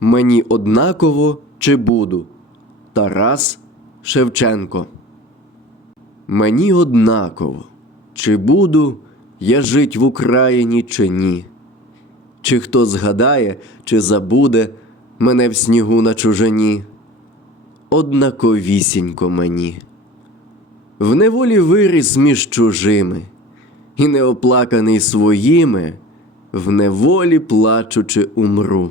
Мені однаково чи буду. Тарас Шевченко. Мені однаково, чи буду я жить в Україні чи ні. Чи хто згадає, чи забуде мене в снігу на чужині. Однаковісінько мені. В неволі виріс між чужими, і неоплаканий своїми, в неволі плачучи умру,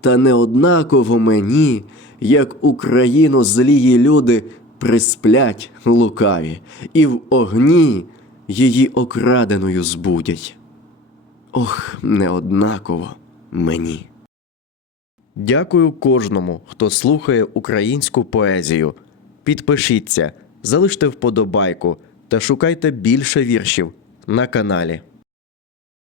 Та не однаково мені, як Україну злії люди присплять лукаві, і в огні її окраденою збудять. Ох, не однаково мені. Дякую кожному, хто слухає українську поезію. Підпишіться, залиште вподобайку та шукайте більше віршів на каналі.